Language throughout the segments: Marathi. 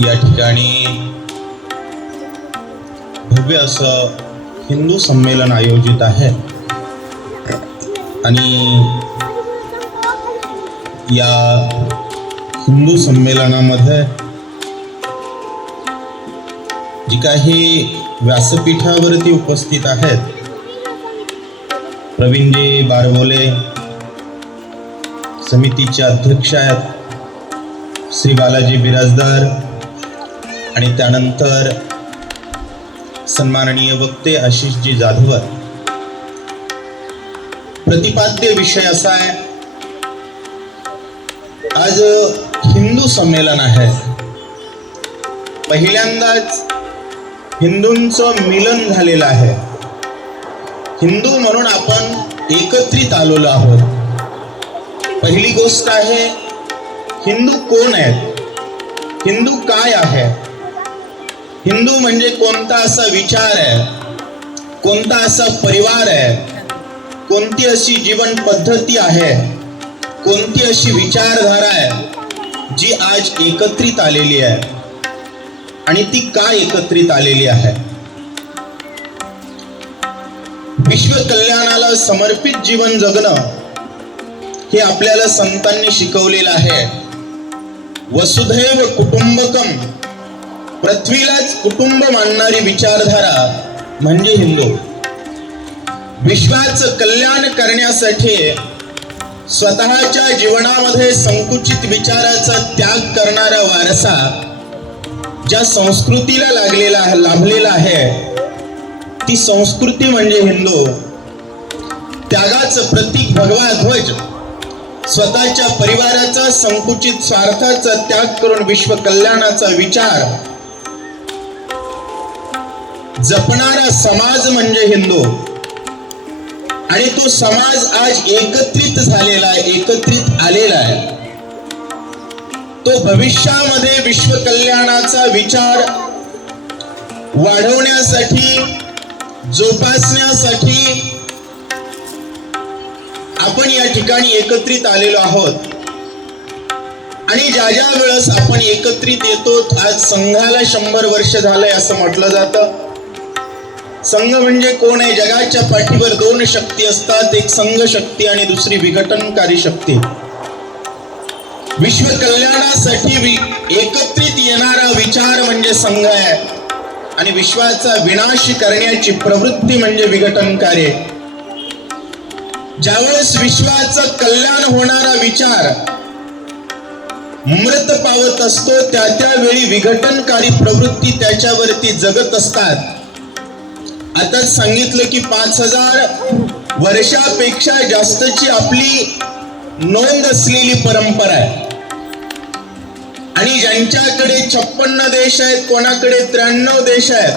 या ठिकाणी भव्य असं हिंदू संमेलन आयोजित आहे आणि या हिंदू संमेलनामध्ये जी काही व्यासपीठावरती उपस्थित आहेत प्रवीणजी बारवोले समितीचे अध्यक्ष आहेत श्री बालाजी बिराजदार आणि त्यानंतर सन्माननीय वक्ते आशिषजी जाधव। प्रतिपाद्य विषय असा आहे, आज हिंदू संमेलन आहे। पहिल्यांदाच हिंदूंचं मिलन झालेलं आहे। हिंदू म्हणून आपण एकत्रित आलेलो आहोत। पहिली गोष्ट आहे, हिंदू कोण आहेत, हिंदू काय आहे, हिंदू म्हणजे कोणता असा विचार आहे, कोणता असा परिवार आहे, कोणती अशी जीवन पद्धती आहे, कोणती अशी विचारधारा आहे जी आज एकत्रित आलेली आहे आणि ती काय एकत्रित आलेली आहे। विश्व कल्याणाला समर्पित जीवन जगणं हे आपल्याला संतांनी शिकवलेलं आहे। वसुधैव कुटुंबकम, पृथ्वीलाच कुटुंब मानणारी विचारधारा म्हणजे हिंदू। विश्वाचं कल्याण करण्यासाठी स्वतःच्या जीवनामध्ये संकुचित विचाराचा त्याग करणारा वारसा ज्या संस्कृतीला लाभलेला आहे ती संस्कृती म्हणजे हिंदू। त्यागाचं प्रतीक भगवा ध्वज स्वतःच्या परिवाराचा संकुचित स्वार्थाचा त्याग करून विश्व कल्याणाचा विचार जपणारा समाज म्हणजे हिंदू। आणि तो समाज आज एकत्रित झालेला आहे, एकत्रित आलेला आहे। तो भविष्यामध्ये विश्व कल्याणाचा विचार वाढवण्यासाठी, जोपासण्यासाठी आपण या ठिकाणी एकत्रित आलेलो आहोत। आणि ज्या वेळेस आपण एकत्रित येतो, आज संघाला 100 वर्ष झालंय असं म्हटलं जातं। संघ म्हणजे कोण आहे? जगाच्या पाठीवर 2 शक्ती असतात, एक संघ शक्ती आणि दुसरी विघटनकारी शक्ती। विश्व कल्याणासाठी एकत्रित येणारा विचार म्हणजे संघ आहे आणि विश्वाचा विनाश करण्याची प्रवृत्ती म्हणजे विघटनकारी। ज्यावेळेस विश्वाचं कल्याण होणारा विचार मृत पावत असतो त्यावेळी विघटनकारी प्रवृत्ती त्याच्यावरती जगत असतात। आता सांगितलं की 5000 वर्षापेक्षा जास्तची आपली नोंद असलेली परंपरा आहे आणि ज्यांच्याकडे 56 देश आहेत, कोणाकडे 93 देश आहेत,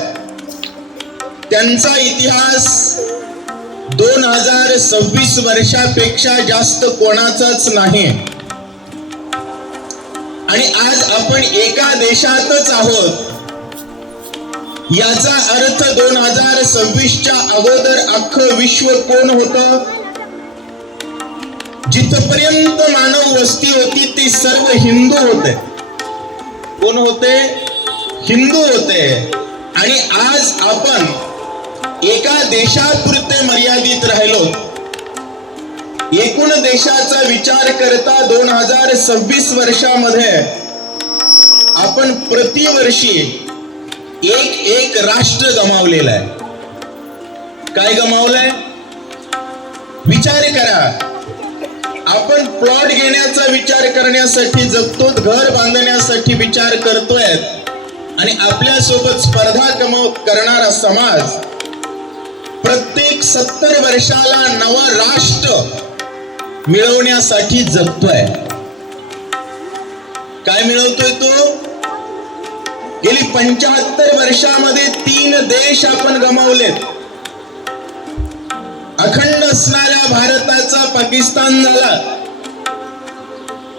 त्यांचा इतिहास 2026 वर्षापेक्षा जास्त कोणाचाच नाही। आणि आज आपण एका देशातच आहोत। याचा अर्थ 2026च्या अगोदर अख्खं विश्व कोण होतं? जिथपर्यंत मानव वस्ती होती ती सर्व हिंदू होते। कोण होते? हिंदू होते। आणि आज आपण एका देशापुरते मर्यादित राहिलो। एकूण देशाचा विचार करता 2026 वर्षामध्ये आपण प्रतिवर्षी एक राष्ट्र गमावलेलं आहे। काय गमावलंय? विचार करा। आपण प्लॉट घेण्याचा विचार करण्यासाठी जगतो, घर बांधण्यासाठी विचार करतोय आणि आपल्या सोबत स्पर्धा करणारा समाज प्रत्येक 70 वर्षाला नवा राष्ट्र मिळवण्यासाठी जगतोय। काय मिळवतोय तो? गेली 75 वर्षामध्ये 3 देश आपण गमावलेत। अखंड असणाऱ्या भारताचा पाकिस्तान झाला,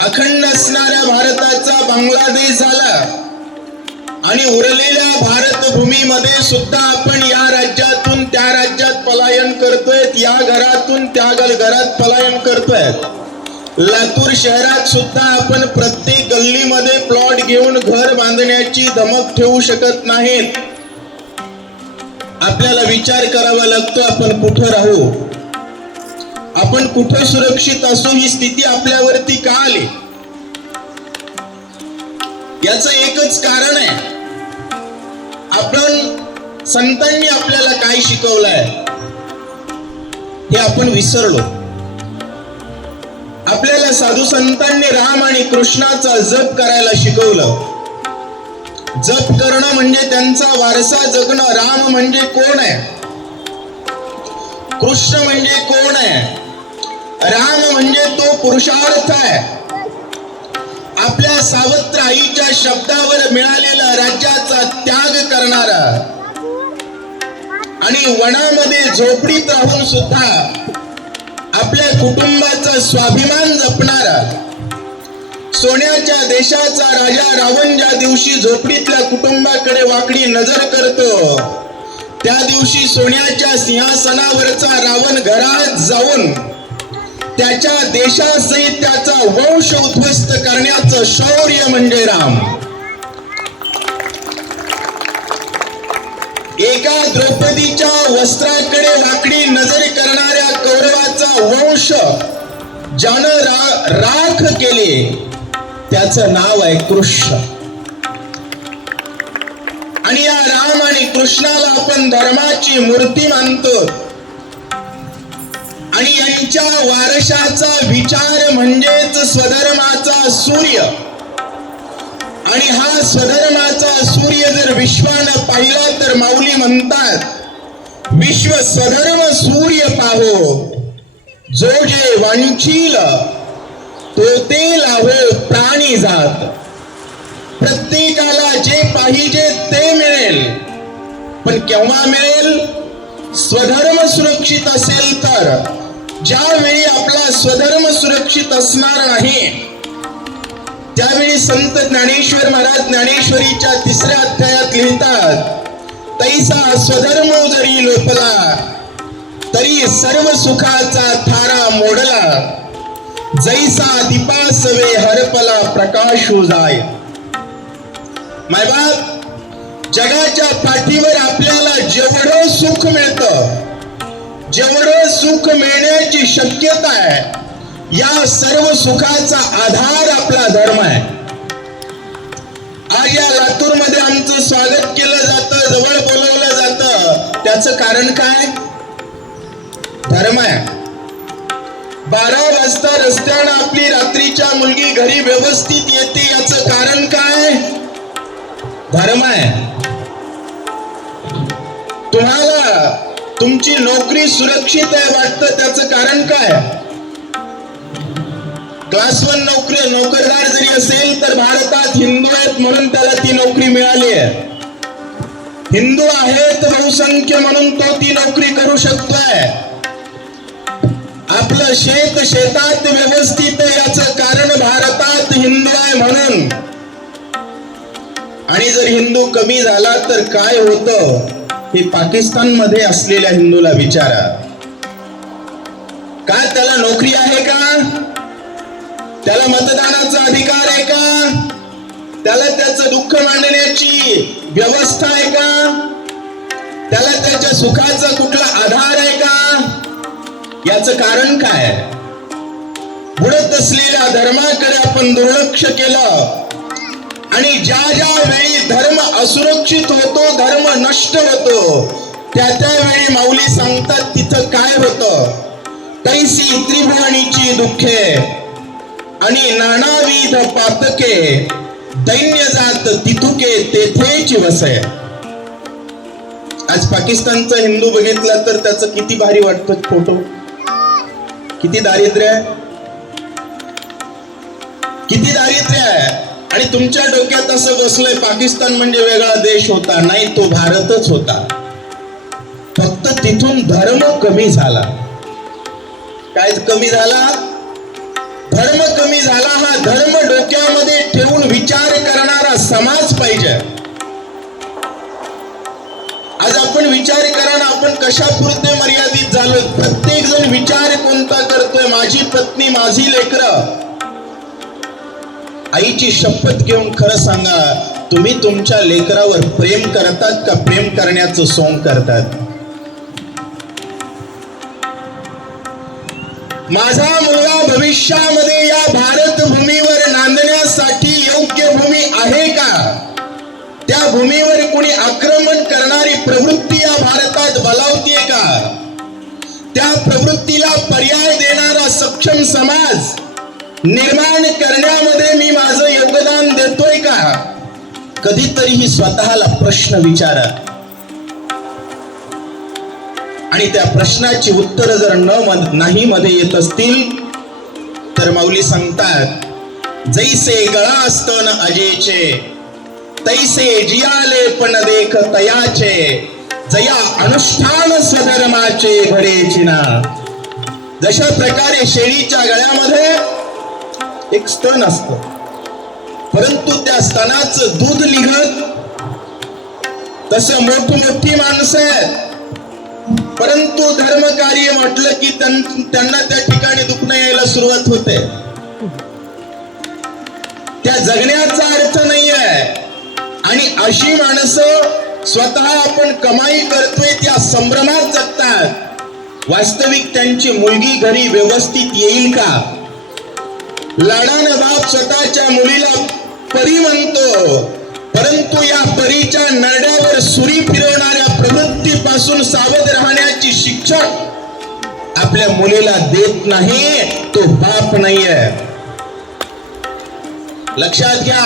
अखंड असणाऱ्या भारताचा बांगलादेश झाला आणि उरलेल्या भारतभूमीमध्ये सुद्धा आपण या राज्यातून त्या राज्यात पलायन करतोय, या घरातून त्या घरात पलायन करतोय। लातूर शहरात सुद्धा आपण प्रत्येक गल्लीमध्ये प्लॉट घेऊन घर बांधण्याची धमक ठेवू शकत नाहीत. आपल्याला विचार करावा लागतो, आपण कुठं राहू, आपण कुठं सुरक्षित असू. ही स्थिती आपल्यावरती का आली? याचं एकच कारण आहे, आपण संतांनी आपल्याला काय शिकवलंय हे आपण विसरलो. आपल्याला साधू संतांनी राम आणि कृष्णाचा जप करायला शिकवलं. जप करणं म्हणजे त्यांचा वारसा जगणं. राम म्हणजे कोण आहे, कृष्ण म्हणजे कोण आहे? राम म्हणजे तो पुरुषार्थ आहे. आपल्या सावत्र आईच्या शब्दावर मिळालेला राज्याचा त्याग करणारा आणि वनामध्ये झोपडीत राहून सुद्धा आपल्या कुटुंबाचा स्वाभिमान जपणारा, सोन्याच्या देशाचा राजा रावण ज्या दिवशी झोपडीतल्या कुटुंबाकडे वाकडी नजर करतो, त्या दिवशी सोन्याच्या सिंहासनावरचा रावण घरात जाऊन त्याच्या देशासहित त्याचा वंश उद्ध्वस्त करण्याचं शौर्य म्हणजे राम. एका द्रौपदीच्या वस्त्राकडे वाकडी नजर करणाऱ्या कौरवाचा वंश ज्यानं राख केले त्याचं नाव आहे कृष्ण. आणि या राम आणि कृष्णाला आपण धर्माची मूर्ती मानतो. आणि यांच्या वारशाचा विचार म्हणजेच स्वधर्माचा सूर्य. आणि हा स्वधर्माचा सूर्य जर विश्वानं पाहिला तर माऊली म्हणतात, विश्व स्वधर्म सूर्य पाहो, जो जे वांछील तो ते लाभो प्राणी जात. प्रत्येकाला जे पाहिजे ते मिळेल, पण केव्हा मिळेल? स्वधर्म सुरक्षित असेल तर. ज्यावेळी आपला स्वधर्म सुरक्षित असणार नाही, त्यावेळी संत ज्ञानेश्वर महाराज ज्ञानेश्वरीच्या 3ऱ्या अध्यायात लिहितात, तैसा स्वधर्म जरी लोपला तरी सर्व सुखाचा थारा मोडला, जैसा दीपासवे हरपला प्रकाशू जाय. मायबाप, जगाच्या पाठीवर आपल्याला जेवढं सुख मिळतं, जेवढं सुख मिळण्याची शक्यता आहे, या सर्व सुखाचा आधार आपला धर्म आहे. आज या लातूर मध्ये आमचं स्वागत केलं जातं, जवळ बोलवलं जातं, त्याचं कारण काय? धर्म आहे. 12 वाजता रस्त्यानं आपली रात्रीच्या मुलगी घरी व्यवस्थित येते, याचं कारण काय? धर्म आहे. तुम्हाला तुमची नोकरी सुरक्षित आहे वाटतं, त्याचं कारण काय? क्लास 1 नोकरदार जरी असेल तर भारतात हिंदू आहेत म्हणून त्याला ती नोकरी मिळाली आहे. हिंदू आहेत बहुसंख्य म्हणून तो ती नोकरी करू शकतोय. आपलं शेत शेतात व्यवस्थित आहे, याचं कारण भारतात हिंदू आहे म्हणून. आणि जर हिंदू कमी झाला तर काय होतं हे पाकिस्तान मध्ये असलेल्या हिंदूला विचारा. का त्याला नोकरी आहे का? त्याला मतदानाचा अधिकार आहे का? त्याला त्याचं दुःख मांडण्याची व्यवस्था आहे का? त्याला त्याच्या सुखाचा कुठला आधार आहे का? याचं कारण काय? बुडत असलेल्या धर्माकडे आपण दुर्लक्ष केलं आणि ज्या ज्या वेळी धर्म असुरक्षित होतो, धर्म नष्ट होतो, त्या वेळी माऊली सांगतात तिथं काय होतं? तैसी त्रिभुवनीची दुःखे आणि नानाविध पातके, दैन्य जात तिथुके तेथेची वसे. आज पाकिस्तानचा हिंदू बघितला तर त्याचं किती भारी वाटतं फोटो. किती दारिद्र्य आहे, किती दारिद्र्य आहे. आणि तुमच्या डोक्यात असं बसलंय पाकिस्तान म्हणजे वेगळा देश होता. नाही, तो भारतच होता. फक्त तिथून धर्म कमी झाला. काय कमी झाला? धर्म कमी झाला. हा धर्म डोक्यामध्ये ठेवून विचार करणारा समाज पाहिजे. आज आपण विचार करा ना, आपण कशापुरते मर्यादित झालो. प्रत्येक जण विचार कोणता करतोय, माझी पत्नी, माझी लेकरं. आईची शपथ घेऊन खरं सांगा, तुम्ही तुमच्या लेकरावर प्रेम करतात का प्रेम करण्याचं सोंग करतात? माझा मुलगा भविष्यामध्ये या भारत भूमीवर नांदण्यासाठी योग्य भूमी आहे का? त्या भूमीवर कोणी आक्रमण करणारी प्रवृत्ती या भारतात बलावतीये का? त्या प्रवृत्तीला पर्याय देणारा सक्षम समाज निर्माण करण्यामध्ये मी माझं योगदान देतोय का? कधीतरी स्वतःला प्रश्न विचारा. आणि त्या प्रश्नाची उत्तर जर नाही मध्ये येत असतील तर माऊली सांगतात, जैसे गळा असतन अजेचे तैसे जियाले पण देख तयाचे, जया अनुष्ठान स्वधर्माचे घडेची ना. जशा प्रकारे शेळीच्या गळ्यामध्ये एक स्तन असतं, परंतु त्या स्तनाचं दूध निघत, तसं मोठी माणसं आहेत, परंतु धर्म कार्य म्हटलं की त्यांना त्या ठिकाणी दुखणं यायला सुरुवात होते. त्या जगण्याचा अर्थ नाही आहे. आणि अशी माणसं स्वतः आपण कमाई करतोय त्या संभ्रमात जगतात. वास्तविक त्यांची मुलगी घरी व्यवस्थित येईल का? लाडानं बाप स्वतःच्या मुलीला परी म्हणतो, परंतु या परीच्या नरड्यावर सुरी फिरवणाऱ्या प्रवृत्तीपासून सावध राहण्याची शिक्षण आपल्या मुलीला देत नाही. तो बाप नाहीये. लक्षात घ्या,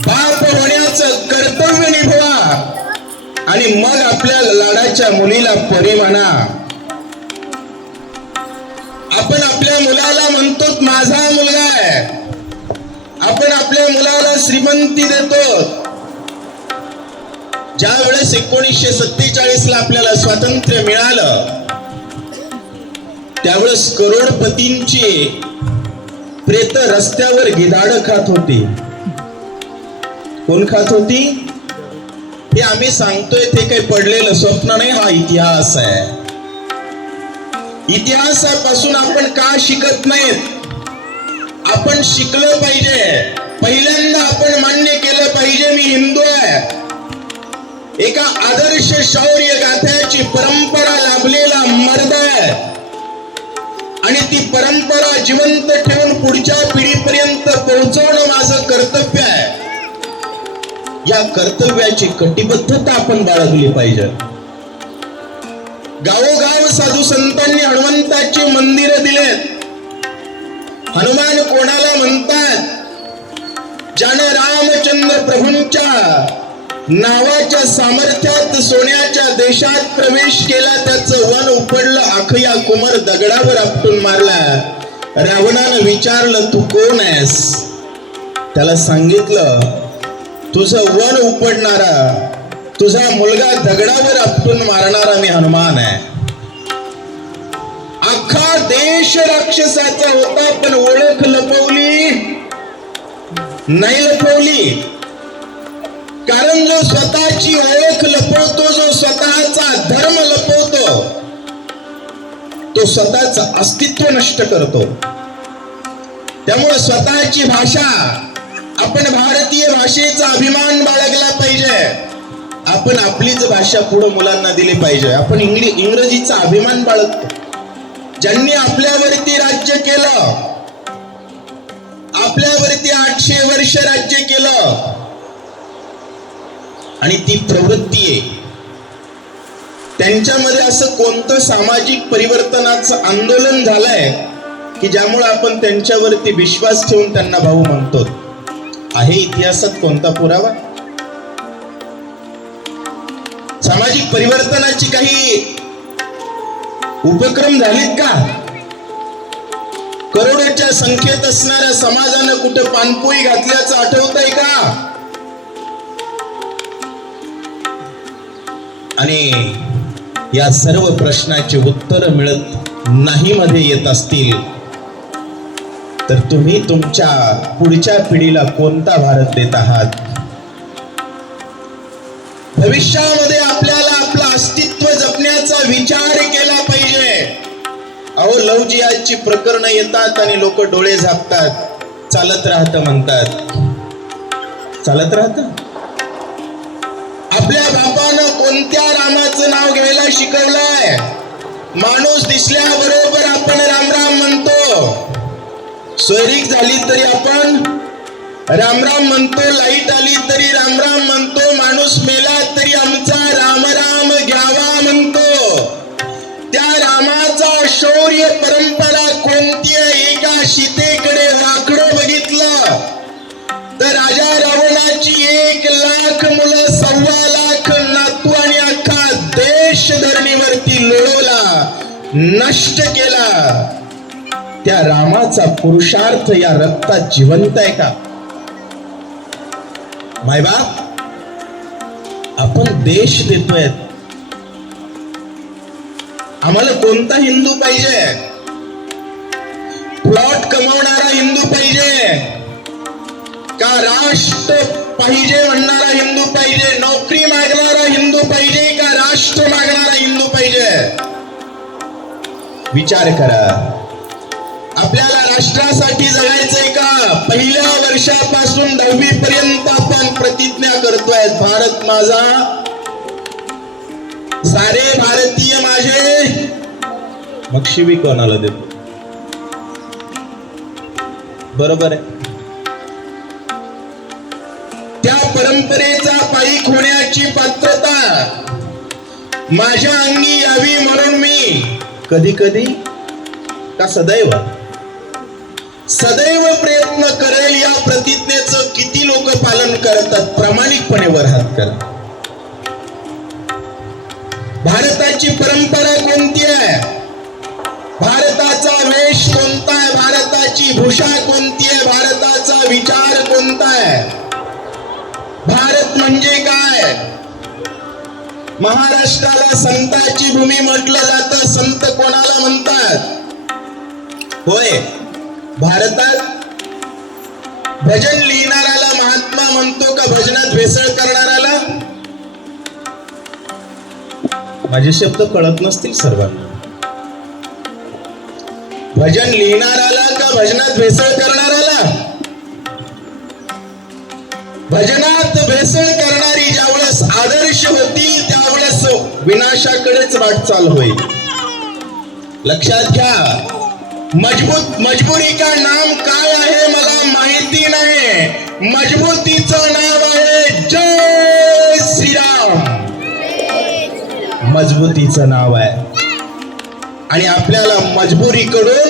बाप होण्याचं कर्तव्य निभवा आणि मग आपल्या लाडाच्या मुलीला परी म्हणा. आपण आपल्या मुलाला म्हणतो माझा मुलगा आहे, आपण आपल्या मुलाला श्रीमंती देतो. ज्या वेळेस 1947 ला आपल्याला स्वातंत्र्य मिळालं, त्यावेळेस करोडपतींची प्रेत रस्त्यावर गिधाड खात होती. कोण खात होती? हे आम्ही सांगतोय ते काही पडलेलं स्वप्न नाही, हा इतिहास आहे. इतिहासापासून आपण का शिकत नाहीत? आपण शिकलं पाहिजे. पहिल्यांदा आपण मान्य केलं पाहिजे मी हिंदू आहे. एका आदर्श शौर्य गाथ्याची परंपरा लाभलेला मर्द आहे आणि ती परंपरा जिवंत ठेवून पुढच्या पिढीपर्यंत पोहोचवणं माझं कर्तव्य आहे. या कर्तव्याची कटिबद्धता आपण बाळगली पाहिजे. गावोगाव साधू संतांनी हनुमंताची मंदिरं दिलेत. हनुमान कोणाला म्हणतात? ज्याने रामचंद्र प्रभूंच्या नावाच्या सामर्थ्यात सोन्याच्या देशात प्रवेश केला, त्याचं वन उपडलं, आखया कुमार दगडावर आपटून मारला. रावणानं विचारलं तू कोण आहेस? त्याला सांगितलं तुझं वन उपडणारा, तुझा मुलगा दगडावर आपटून मारणारा मी हनुमान आहे. अख्खा देश राक्षसाचा होता, पण ओळख लपवली नाही लपवली. कारण जो स्वतःची ओळख लपवतो, जो स्वतःचा धर्म लपवतो, तो स्वतःचं अस्तित्व नष्ट करतो. त्यामुळे स्वतःची भाषा, आपण भारतीय भाषेचा अभिमान बाळगला पाहिजे. आपण आपलीच भाषा पुढे मुलांना दिली पाहिजे. आपण इंग्रजीचा अभिमान बाळगतो. ज्यांनी आपल्यावरती राज्य केलं, आपल्यावरती 800 वर्ष राज्य केलं, आणि ती प्रवृत्ती आहे, त्यांच्यामध्ये असं कोणतं सामाजिक परिवर्तनाचं आंदोलन झालंय की ज्यामुळे आपण त्यांच्यावरती विश्वास ठेवून त्यांना भाऊ म्हणतो? आहे इतिहासात कोणता पुरावा? सामाजिक परिवर्तनाची काही उपक्रम झालेत का? करोडोच्या संख्येत असणाऱ्या समाजानं कुठे पानपोई घातल्याचं आठवतंय का? आणि या सर्व प्रश्नाचे उत्तर मिळत नाही मध्ये येत असतील तर तुम्ही तुमच्या पुढच्या पिढीला कोणता भारत देत आहात? आयुष्यामध्ये आपल्याला आपलं अस्तित्व जपण्याचा विचार केला पाहिजे. अहो लवजियाची प्रकरण येतात आणि लोक डोळे झाकतात, चालत राहतं म्हणतात. चालत राहतं. आपल्या बापानं कोणत्या रामाचं नाव घ्यायला शिकवलंय? माणूस दिसल्याबरोबर आपण राम राम म्हणतो. सोयरीक झाली तरी आपण राम राम म्हणतो, लाईट आली तरी राम राम म्हणतो, माणूस मेला तरी आमचा राम राम घ्यावा म्हणतो. त्या रामाचा शौर्य परंपरा कोणती आहे? एका सीतेकडे वाकडं बघितलं तर राजा रावणाची 1,00,000 मुलं, 1,25,00,000 नातू आणि अख्खा देश धरणीवरती लोळवला, नष्ट केला. त्या रामाचा पुरुषार्थ या रक्तात जिवंत आहे का? मायबाप, आपण देश देतोय. आम्हाला कोणता हिंदू पाहिजे? प्लॉट कमवणारा हिंदू पाहिजे का राष्ट्र पाहिजे म्हणणारा हिंदू पाहिजे? नोकरी मागणारा हिंदू पाहिजे का राष्ट्र मागणारा हिंदू पाहिजे? विचार करा. आपल्याला राष्ट्रासाठी जगायचंय का? पहिल्या वर्षापासून 10वी पर्यंत आपण प्रतिज्ञा करतोय, भारत माझा, सारे भारतीय माझे. मग शिवी कोणाला देतो? बरोबर आहे. त्या परंपरेचा पायीक होण्याची पात्रता माझ्या अंगी यावी म्हणून मी कधी कधी का सदैव सदैव प्रयत्न करेल. या प्रतिज्ञेचं किती लोक पालन करतात? प्रामाणिकपणे वर हात करा. भारताची परंपरा कोणती आहे? भारताचा वेश कोणता आहे? भारताची भूषा कोणती आहे? भारताचा विचार कोणता आहे? भारत म्हणजे काय? महाराष्ट्राला संतांची भूमी म्हटलं जातं. संत कोणाला म्हणतात? होय, भारतात भजन लिहिणाऱ्याला महात्मा म्हणतो का भजनात भेसळ करणाऱ्याला? माझे शब्द कळत नसतील सर्वांना. भजन लिहिणाऱ्याला का भजनात भेसळ करणाऱ्याला? भजनात भेसळ करणारी ज्यावेळेस आदर्श होती त्यावेळेस विनाशाकडेच वाटचाल होईल. लक्षात घ्या. मजबुरी का नाम काय आहे मला माहिती नाही. मजबूतीचं नाव आहे जय श्रीराम. मजबूतीचं नाव आहे आणि आपल्याला मजबुरीकडून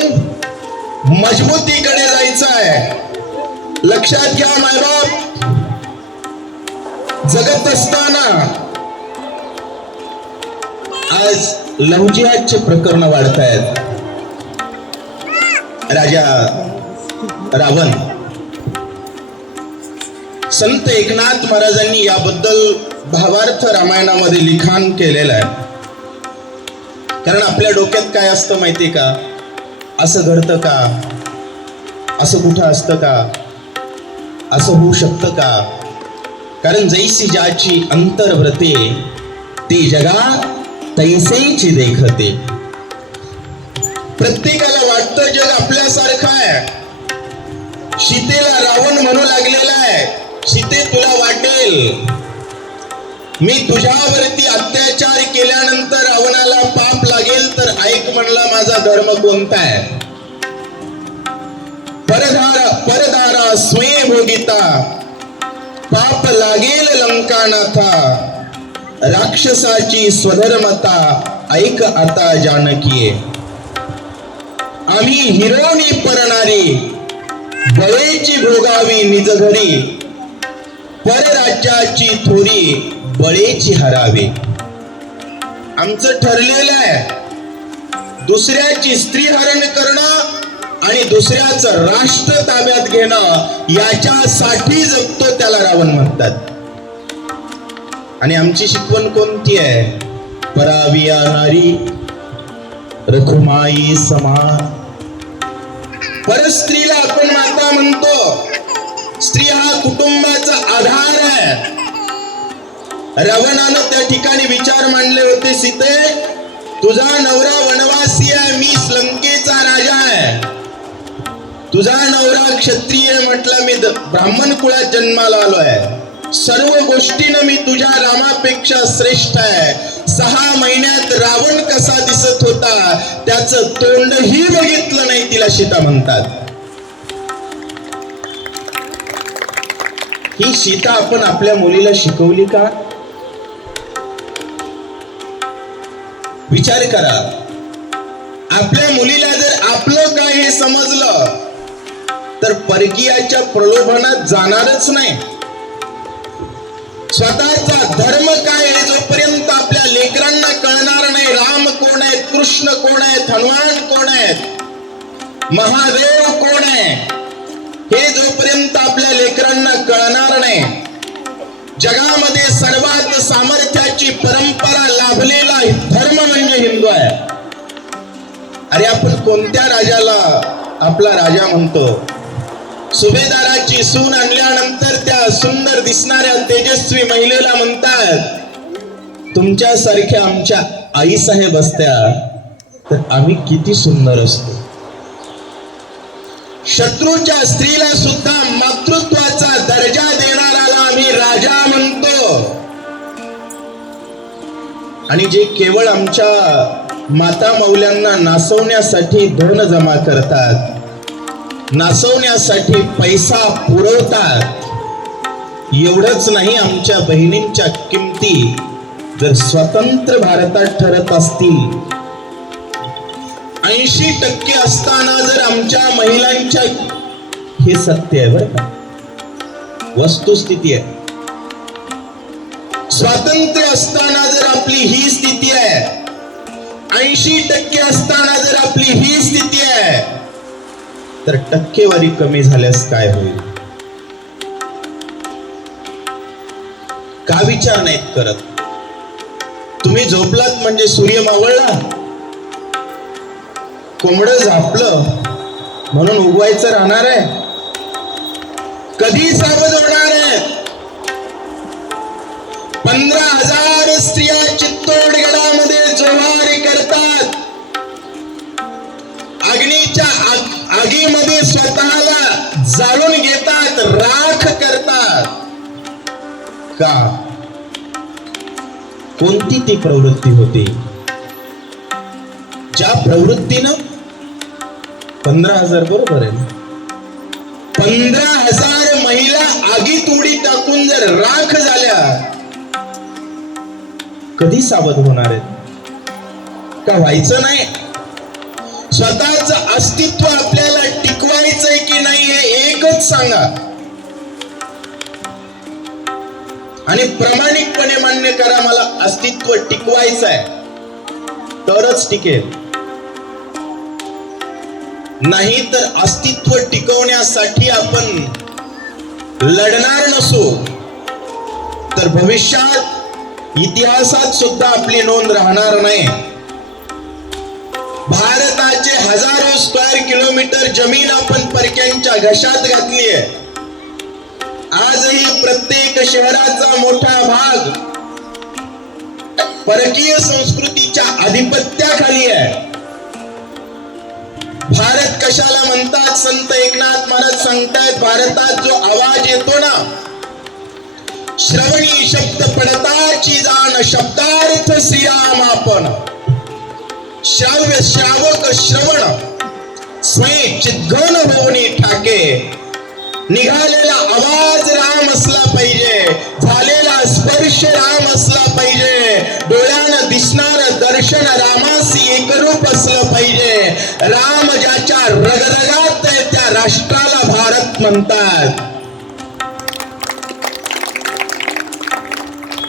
मजबूतीकडे जायचं आहे. लक्षात घ्या मायबाप. जगत असताना आज लवजियाचे प्रकरण वाढत आहेत. राजा रावण, संत एकनाथ महाराजांनी याबद्दल भावार्थ रामायणामध्ये लिखाण केलेलं आहे. कारण आपल्या डोक्यात काय असतं माहितीये का? असं घडतं का? असं कुठं असतं का? असं होऊ शकतं का? कारण जैसी ज्याची अंतर्व्रते ते जगा तैसेची देखते. प्रत्येकाला वाटतं जग आपल्यासारखं आहे. सीतेला रावण म्हणू लागलेला आहे, सीते तुला वाटेल मी तुझ्यावरती अत्याचार केल्यानंतर रावणाला पाप लागेल तर ऐक म्हणला माझा धर्म कोणता आहे? परदारा स्वयंभोगिता पाप लागेल लंकानाथा. राक्षसाची स्वधर्मता ऐक आता जानकीये. आम्ही हिरोनी परणारी बळेची भोगावी निज घरी. परराज्याची थोरी बळेची हरावी. आमचं ठरलेलं आहे दुसऱ्याची स्त्री हरण करणं आणि दुसऱ्याचं राष्ट्र ताब्यात घेणं. याच्यासाठी जगतो त्याला रावण म्हणतात. आणि आमची शिकवण कोणती आहे? पराविया नारी रखुमाई समान. परस्त्रीला आपण माता म्हणतो. स्त्री हा कुटुंबाचा आधार आहे. रावणानं त्या ठिकाणी विचार मांडले होते, सीते तुझा नवरा वनवासी आहे, मी लंकेचा राजा आहे. तुझा नवरा क्षत्रिय म्हटलं, मी ब्राह्मण कुळात जन्माला आलो आहे. सर्व गोष्टीनं मी तुझ्या रामापेक्षा श्रेष्ठ आहे. 6 महिन्यात रावण कसा दिसत होता त्याचं तोंडही बघितलं नाही, तिला सीता म्हणतात. ही सीता आपण आपल्या मुलीला शिकवली का? विचार करा. आपल्या मुलीला जर आपलं काय हे समजलं तर परकीयाच्या प्रलोभनात जाणारच नाही. स्वतःचा धर्म काय हे जोपर्यंत आपल्या लेकरांना कळणार नाही, राम कोण आहेत, कृष्ण कोण आहेत, हनुमान कोण आहेत, महादेव कोण आहे, हे जोपर्यंत आपल्या लेकरांना कळणार नाही, जगामध्ये सर्वात सामर्थ्याची परंपरा लाभलेला धर्म म्हणजे हिंदू आहे. अरे आपण कोणत्या राजाला आपला राजा म्हणतो? सुभेदाराची सून आणल्यानंतर त्या सुंदर दिसणाऱ्या तेजस्वी महिलेला म्हणतात, तुमच्यासारख्या आमच्या आई साहेब असत्या तर आम्ही किती सुंदर असतो. शत्रूच्या स्त्रीला सुद्धा मातृत्वाचा दर्जा देणाऱ्याला आम्ही राजा म्हणतो. आणि जे केवळ आमच्या माता मौल्यांना नाचवण्यासाठी धन जमा करतात, नाचवण्यासाठी पैसा पुरवतात, एवढंच नाही, आमच्या बहिणींच्या किमती जर स्वतंत्र भारतात ठरत असतील, 80% असताना जर आमच्या महिलांच्या, हे सत्य आहे बरं का, वस्तुस्थिती आहे. स्वातंत्र्य असताना जर आपली ही स्थिती आहे, 80% असताना जर आपली ही स्थिती आहे, तर टक्केवारी कमी झाल्यास काय होईल? का विचार नाहीत करत? तुम्ही झोपलात म्हणजे सूर्य मावळला, कोंबडं झापलं म्हणून उगवायचं राहणार आहे? कधी सावध होणार आहे? 15,000 स्त्रिया चित्तोडगडामध्ये जोहारी करतात, अग्नीच्या आगीमध्ये स्वतःला जाळून घेतात, राख करतात. का? कोणती ती प्रवृत्ती होती ज्या प्रवृत्तीनं 15,000 बरोबर आहे, 15,000 महिला आगीत उडी टाकून जर राख झाल्या, कधी सावध होणार आहेत? का व्हायचं नाही? स्वतःच अस्तित्व आपल्याला टिकवायचंय की नाही हे एकच सांगा आणि प्रामाणिकपणे मान्य करा, मला अस्तित्व टिकवायचं आहे, तरच टिकेल. नाही तर अस्तित्व टिकवण्यासाठी आपण लढणार नसू तर भविष्यात इतिहासात सुद्धा आपली नोंद राहणार नाही. भारताचे हजारो स्क्वेअर किलोमीटर जमीन आपण परक्यांच्या घशात घातली आहे. आजही प्रत्येक शहराचा मोठा भाग परकीय संस्कृतीच्या आधिपत्याखाली आहे. भारत कशाला म्हणतात? संत एकनाथ महाराज सांगतायत, भारतात जो आवाज येतो ना, श्रवणी शब्द पडताची जाण, शब्दार्थ श्रीराम आपण. श्राव्य श्रावक श्रवण स्वयं चिद्घन होऊनी ठाके. निघालेला आवाज राम असला पाहिजे, झालेला स्पर्श राम असला पाहिजे, डोळ्यानं दिसणार दर्शन रामासी एकरूप असलं पाहिजे. राम ज्याच्या रगरगात आहे त्या राष्ट्राला भारत म्हणतात.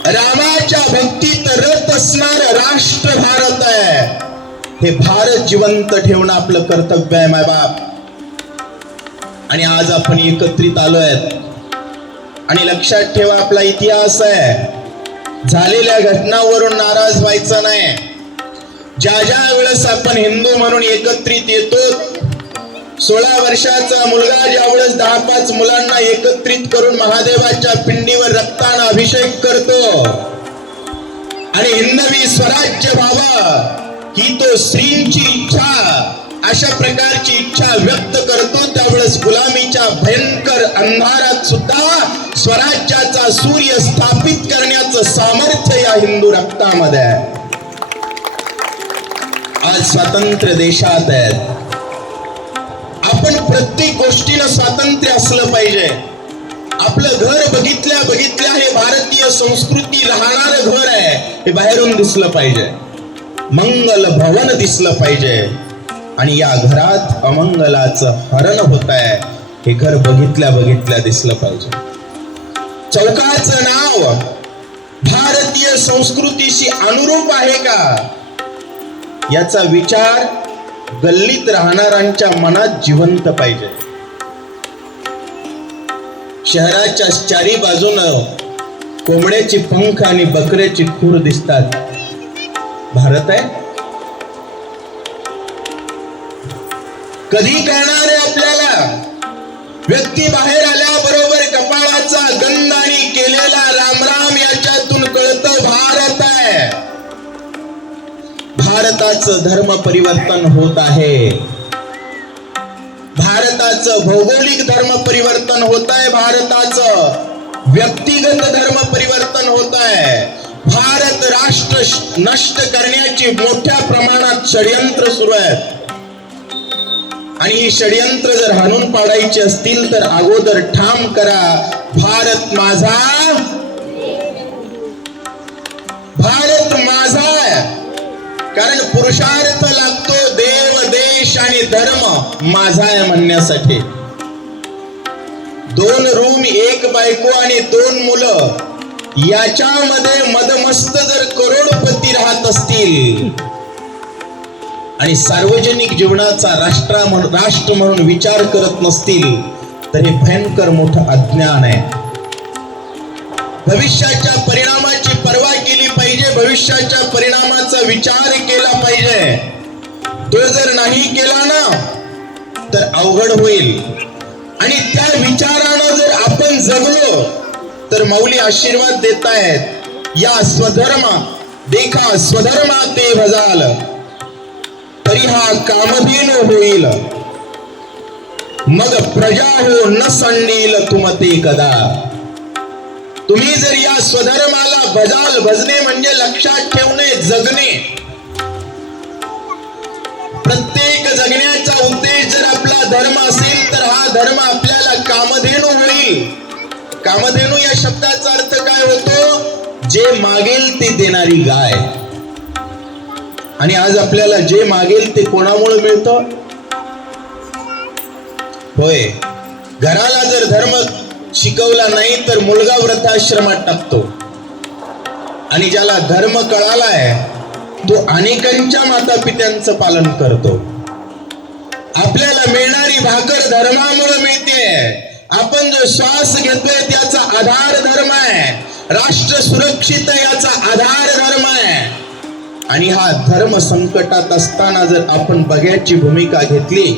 रामाच्या भक्तीत रत असणार राष्ट्र भारत आहे. हे भारत जिवंत ठेवणं आपलं कर्तव्य आहे मायबाप. आणि आज आपण एकत्रित आलोय आणि लक्षात ठेवा, आपला इतिहास आहे. झालेल्या घटनांवरून नाराज व्हायचं नाही. ज्या ज्या वेळेस आपण हिंदू म्हणून एकत्रित येतो, 16 वर्षाचा मुलगा ज्यावेळेस 10-5 मुलांना एकत्रित करून महादेवाच्या पिंडीवर रक्ताने अभिषेक करतो आणि हिंदवी स्वराज्य व्हावं ही तो श्रींची इच्छा, अशा प्रकारची इच्छा व्यक्त करतो, त्यावेळेस गुलामीच्या भयंकर अंधारात सुद्धा स्वराज्याचा सूर्य स्थापित करण्याचं सामर्थ्य या हिंदू रक्तामध्ये आहे. आज स्वतंत्र देशात आहेत आपण. प्रत्येक गोष्टीनं स्वातंत्र्य असलं पाहिजे. आपलं घर बघितल्या बघितल्या हे भारतीय संस्कृती राहणारं घर आहे हे बाहेरून दिसलं पाहिजे. मंगल भवन दिसलं पाहिजे आणि या घरात अमंगलाचं हरण होत आहे हे घर बघितल्या बघितल्या दिसलं पाहिजे. चौकाचं नाव भारतीय संस्कृतीशी अनुरूप आहे का याचा विचार गल्लीत राहणाऱ्यांच्या मनात जिवंत पाहिजे. शहराच्या चारी बाजूनं कोंबड्याची पंख आणि बकऱ्याची खूर दिसतात. भारत आहे कधी कळणार आहे आपल्याला? व्यक्ती बाहेर आल्याबरोबर कपाळाचा गंध आणि केलेला रामराम याच्यातून कळतं भारत आहे. भारताचं धर्म परिवर्तन होत आहे. भारताचं भौगोलिक धर्म परिवर्तन होत आहे. भारताचं व्यक्तिगत धर्म परिवर्तन होत आहे. भारत राष्ट्र नष्ट करण्याची मोठ्या प्रमाणात षडयंत्र सुरू आहेत आणि ही षडयंत्र जर हाणून पाडायची असतील तर अगोदर ठाम करा भारत माझा, भारत माझा आहे. कारण पुरुषार्थ लागतो देव, देश आणि धर्म माझा आहे म्हणण्यासाठी. 2 रूम, 1 बायको आणि 2 मुलं याच्यामध्ये मदमस्त जर करोडपती राहत असतील आणि सार्वजनिक जीवनाचा राष्ट्र म्हणून विचार करत नसतील तर हे भयंकर मोठं अज्ञान आहे. भविष्याच्या परिणामाची पर्वा केली पाहिजे. भविष्याच्या परिणामाचा विचार केला पाहिजे. तो जर नाही केला ना तर अवघड होईल. आणि त्या विचारानं जर आपण जगलो तर माऊली आशीर्वाद देत आहेत, या स्वधर्म देखा स्वधर्मा ते भजाल तरी हा कामधेनु होईल, मग प्रजा हो न संडील तुमते कदा. तुम्ही जर या स्वधर्माला भजाल, भजणे म्हणजे लक्षात ठेवणे, जगणे. प्रत्येक जगण्याचा उद्देश जर आपला धर्म असेल तर हा धर्म आपल्याला कामधेनु होईल. कामधेनु या शब्दाचा अर्थ काय होतो? जे मागेल ते देणारी गाय. आणि आज आपल्याला जे मागेल ते कोणामुळे मिळतं? होय, घराला जर धर्म शिकवला नाही तर मुलगा वृद्धाश्रमात टाकतो आणि ज्याला धर्म कळालाय तो अनेकांच्या मातापित्यांचं पालन करतो. आपल्याला मिळणारी भाकर धर्मामुळे मिळते. आपण जो श्वास घेतोय त्याचा आधार धर्म आहे. राष्ट्र सुरक्षित याचा आधार धर्म आहे. आणि हा धर्म संकटात असताना जर आपण बघ्याची भूमिका घेतली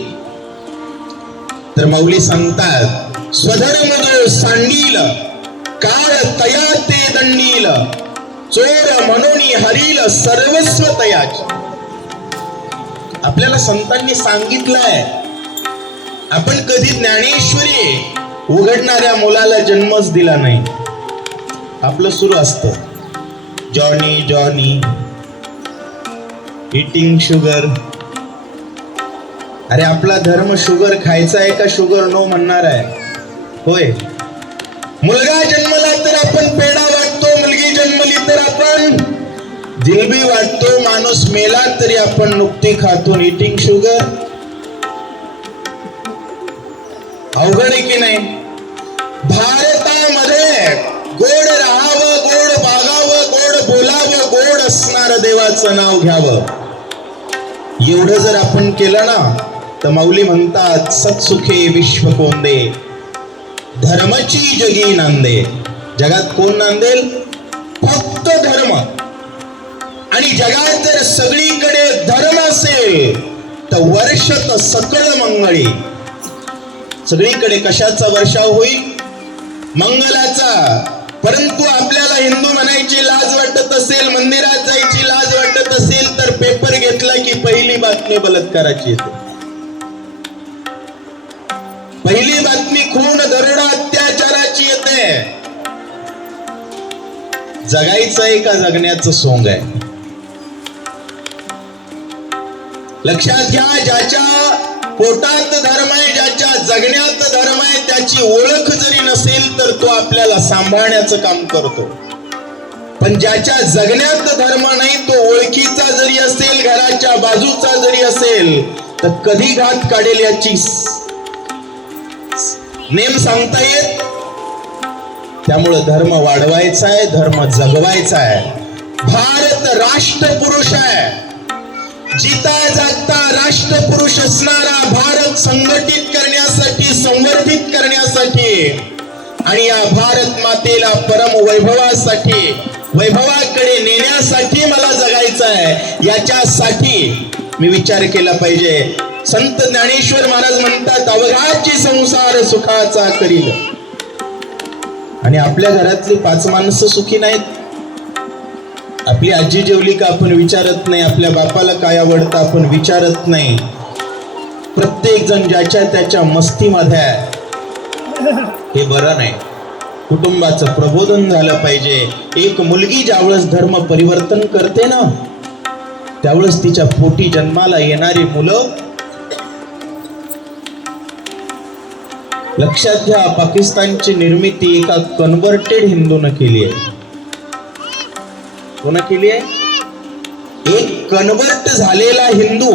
तर माऊली सांगतात, स्वधर्म जो सांडील काळ तया ते दंडील, चोर म्हणून हरील सर्वस्व तयाच. आपल्याला संतांनी सांगितलंय, आपण कधी ज्ञानेश्वरी उघडणाऱ्या मुलाला जन्मच दिला नाही. आपलं सुरू असतं जॉनी जॉनी इटिंग शुगर. अरे आपला धर्म शुगर खायचा आहे का शुगर नो म्हणणार आहे? होय, मुलगा जन्मला तर आपण पेढा वाटतो, मुलगी जन्मली तर आपण जिलबी वाटतो, माणूस मेला तरी आपण नुकती खातो. इटिंग शुगर अवघड आहे की नाही? भारतामध्ये गोड राहावं, गोड वागावं, गोड बोलावं, गोड असणारं देवाचं नाव घ्यावं. एवढं जर आपण केलं ना तर माऊली म्हणतात, सत्सुखे विश्व कोंदे धर्मची जगी नांदे. जगात कोण नांदेल? फक्त धर्म. आणि जगात जर सगळीकडे धर्म असेल तर वर्षत सकळ मंगळी. सगळीकडे कशाचा वर्षाव होईल? मंगलाचा. परंतु आपल्याला हिंदू म्हणायची लाज वाटत असेल, मंदिरात जायची लाज वाटत असेल, तर पेपर घेतला की पहिली बातमी बलात्काराची येते. पहिली बातमी खून, दरोडा, अत्याचाराची येते. जगायचं आहे का जगण्याचं सोंग आहे? लक्षात घ्या, ज्याच्या पोटात धर्म आहे, ज्याच्या जगण्यात धर्म आहे, त्याची ओळख जरी नसेल तर तो आपल्याला सांभाळण्याचं काम करतो. पण ज्याच्या जगण्यात धर्म नाही, तो ओळखीचा जरी असेल, घराच्या बाजूचा जरी असेल, तर कधी घात काढेल याची नेम सांगता येत. त्यामुळे धर्म वाढवायचा आहे, धर्म जगवायचा आहे. भारत राष्ट्रपुरुष आहे. जिता जागता राष्ट्रपुरुष असणारा भारत संघटित करण्यासाठी, संवर्धित करण्यासाठी आणि या भारत मातेला परम वैभवासाठी, वैभवाकडे नेण्यासाठी मला जगायचं आहे. याच्यासाठी मी विचार केला पाहिजे. संत ज्ञानेश्वर महाराज म्हणतात, अवघाची संसार सुखाचा करील. आणि आपल्या घरातली 5 माणसं सुखी नाहीत. आपली आजी जेवली का आपण विचारत नाही, आपल्या बापाला काय आवडतं आपण विचारत नाही. प्रत्येक जण ज्याच्या त्याच्या मस्तीमध्ये आहे. हे बरं नाही. कुटुंबाचं प्रबोधन झालं पाहिजे. एक मुलगी ज्यावेळेस धर्म परिवर्तन करते ना, त्यावेळेस तिच्या पोटी जन्माला येणारी मुलं, लक्षात घ्या, पाकिस्तानची निर्मिती एका कन्व्हर्टेड हिंदूने केली आहे. कोण केली आहे? एक कन्वर्ट झालेला हिंदू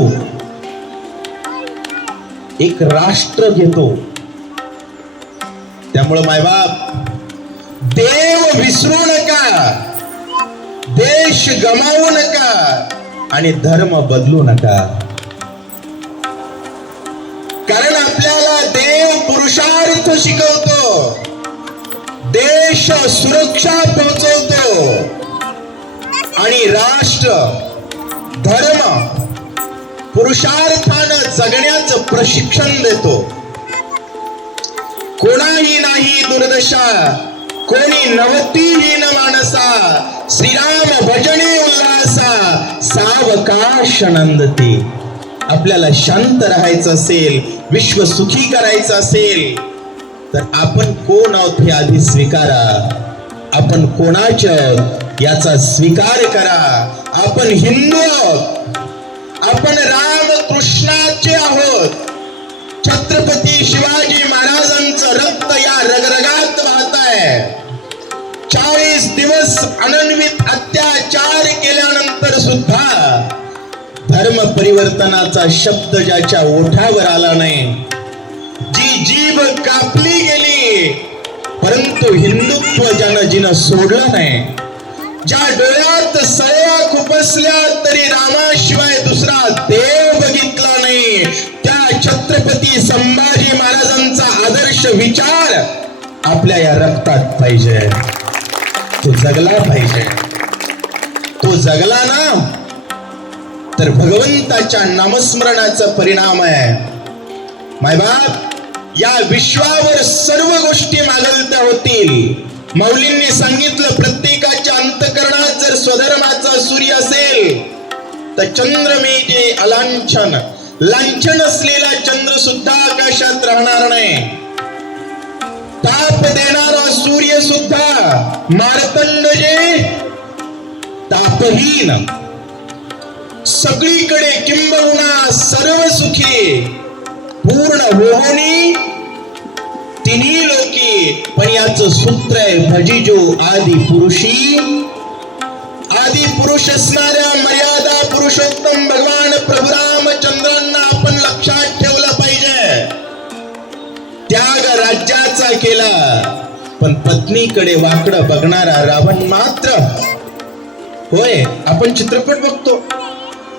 एक राष्ट्र घेतो. त्यामुळे मायबाप, देव विसरू नका, देश गमावू नका आणि धर्म बदलू नका. कारण आपल्याला देव पुरुषार्थ शिकवतो, देश सुरक्षा पोहोचवतो आणि राष्ट्र धर्म पुरुषार्थानं जगण्याचं प्रशिक्षण देतो. कोणाही नाही दुर्दशा, कोणी नवतीहीन मानसा, श्रीराम भजने उल्हासा, सावकाश नंदती. आपल्याला शांत राहायचं असेल, विश्व सुखी करायचं असेल, तर आपण कोण आहोत हे आधी स्वीकारा. आपण कोणाचे आहोत याचा स्वीकार करा. आपण हिंदू आहोत, आपण रामकृष्णाचे आहोत. छत्रपती शिवाजी महाराजांचं रक्त या रगरगात वाहत आहे. 40 दिवस अनन्वित अत्याचार केल्यानंतर सुद्धा धर्म परिवर्तनाचा शब्द ज्याच्या ओठावर आला नाही, जी जीभ कापली गेली, परंतु हिंदुत्व जिनं सोडलं नाही, ज्या डोळ्यात सळ्या खुपसल्या तरी रामाशिवाय दुसरा देव बघितला नाही, त्या छत्रपती संभाजी महाराजांचा आदर्श विचार आपल्या या रक्तात पाहिजे. तो जगला पाहिजे. तो जगला ना तर भगवंताच्या नामस्मरणाचा परिणाम आहे. मायबाप, या विश्वावर सर्व गोष्टी मागलत्या होतील. माऊलींनी सांगितलं, प्रत्येकाच्या अंतकरणात जर स्वधर्माचा सूर्य असेल तर चंद्र मेघे अलांछन, लांछन असलेला चंद्र सुद्धा आकाशात राहणार नाही. ताप देणारा सूर्य सुद्धा मार्तंड जे तापहीन, सगळीकडे किंबहुना सर्व सुखी, पूर्ण होनी तिन्ही लोकी. पण याचं सूत्र आहे, भजिजो आदि पुरुषी. आदि पुरुष असणाऱ्या मर्यादा पुरुषोत्तम भगवान प्रभू रामचंद्रांना आपण लक्षात ठेवलं पाहिजे. त्याग राज्याचा केला, पण पत्नीकडे वाकडं बघणारा रावण मात्र. होय, आपण चित्रपट बघतो,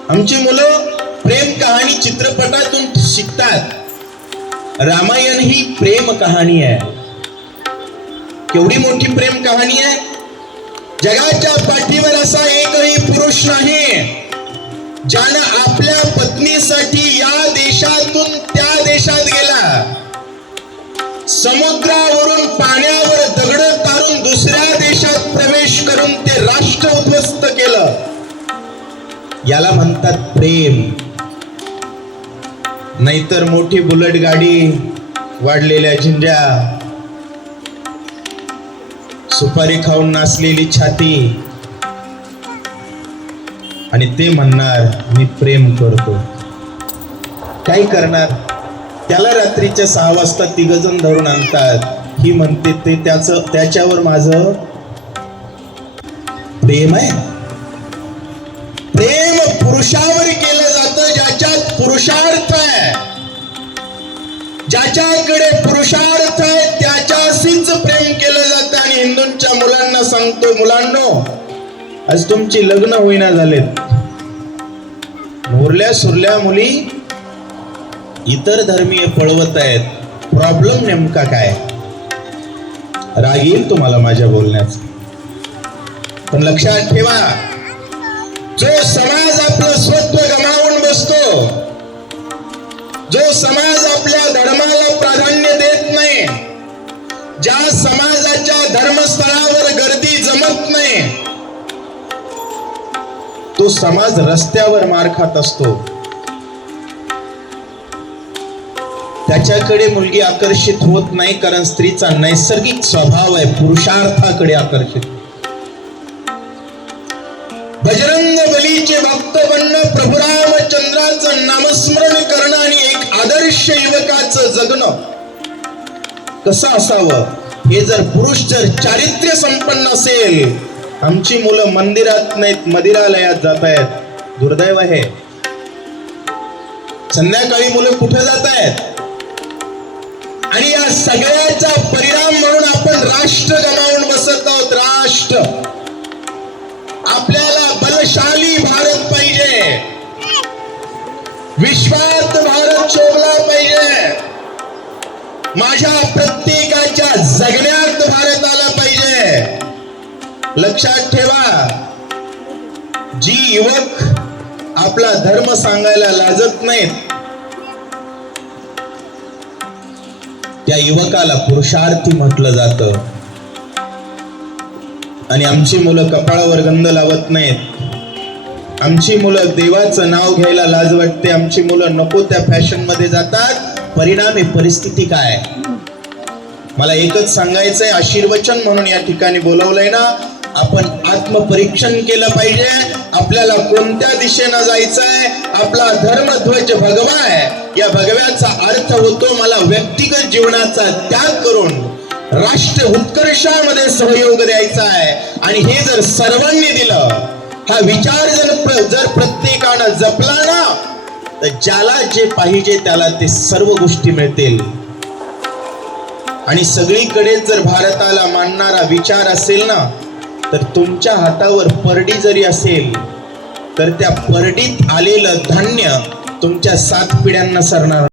आमची मुलं प्रेम कहाणी चित्रपटातून शिकतात. रामायण ही प्रेम कहाणी आहे. केवढी मोठी प्रेम कहाणी आहे. जगाच्या पाठीवर असा एकही पुरुष नाही ज्यानं आपल्या पत्नीसाठी या देशातून त्या देशात गेला, समुद्रावरून पाण्यावर दगड तारून दुसऱ्या देशात प्रवेश करून ते राष्ट्र उद्ध्वस्त केलं. याला म्हणतात प्रेम. नाहीतर मोठी बुलेट गाडी, वाढलेल्या झिंज्या, सुपारी खाऊन नाचलेली छाती, आणि ते म्हणणार मी प्रेम करतो. काय करणार? त्याला रात्रीच्या 6 वाजता 3 जण धरून आणतात. ही म्हणते ते त्याच्यावर माझं प्रेम आहे. प्रेम पुरुषावर केलं जातं ज्याच्यात पुरुषार्थ आहे. ज्याच्याकडे पुरुषार्थ आहे त्याच्याशीच प्रेम केलं जातं. आणि हिंदूंच्या मुलांना सांगतो, मुलांनो, आज तुमची लग्न होईना झालेत. मोरल्या सुरल्या मुली इतर धर्मीय पळवत आहेत. प्रॉब्लेम नेमका काय? राग येईल तुम्हाला माझ्या बोलण्याचा, पण लक्षात ठेवा, जो समाज आपलं स्वत्व गमावून बसतो, जो समाज आपल्या धर्माला प्राधान्य देत नाही, ज्या समाजाच्या धर्मस्थळावर गर्दी जमत नाही, तो समाज रस्त्यावर मार खात असतो. त्याच्याकडे मुलगी आकर्षित होत नाही, कारण स्त्रीचा नैसर्गिक स्वभाव आहे पुरुषार्थाकडे आकर्षित. बजरंग बलीचे भक्त बनणं, प्रभू रामचंद्राचं नामस्मरण करणं आणि एक आदर्श युवकाचं जगणं कसं असावं, हे जर पुरुष जर चारित्र्य संपन्न असेल. आमची मुलं मंदिरात नाहीत, मदिरालयात जात आहेत. दुर्दैव आहे. संध्याकाळी मुलं कुठे जात आहेत? आणि या सगळ्याचा परिणाम म्हणून आपण राष्ट्र गमावून बसत आहोत. राष्ट्र. आपल्याला बलशाली भारत पाहिजे, विश्वात भारत शोभला पाहिजे, माझ्या प्रत्येकाच्या जगण्यात भारत आला पाहिजे. लक्षात ठेवा, जी युवक आपला धर्म सांगायला लाजत नाहीत, त्या युवकाला पुरुषार्थी म्हटलं जातं. आणि आमची मुलं कपाळावर गंध लावत नाहीत. आमची मुलं देवाचं नाव घ्यायला लाज वाटते. आमची मुलं नको त्या फॅशन मध्ये जातात. परिणामी परिस्थिती काय? मला एकच सांगायचंय, आशीर्वचन म्हणून या ठिकाणी बोलावलंय ना, आपण आत्मपरीक्षण केलं पाहिजे. आपल्याला कोणत्या दिशेनं जायचंय? आपला धर्मध्वज भगवा आहे. या भगव्याचा अर्थ होतो मला व्यक्तिगत जीवनाचा त्याग करून राष्ट्र उत्कर्षामध्ये सहयोग द्यायचा आहे. आणि हे जर सर्वांनी दिलं, हा विचार जर प्रत्येकानं जपला ना, तर ज्याला जे पाहिजे त्याला ते सर्व गोष्टी मिळतील. आणि सगळीकडे जर भारताला मानणारा विचार असेल ना, तर तुमच्या हातावर परडी जरी असेल तर त्या परडीत आलेलं धान्य तुमच्या 7 पिढ्यांना सरणार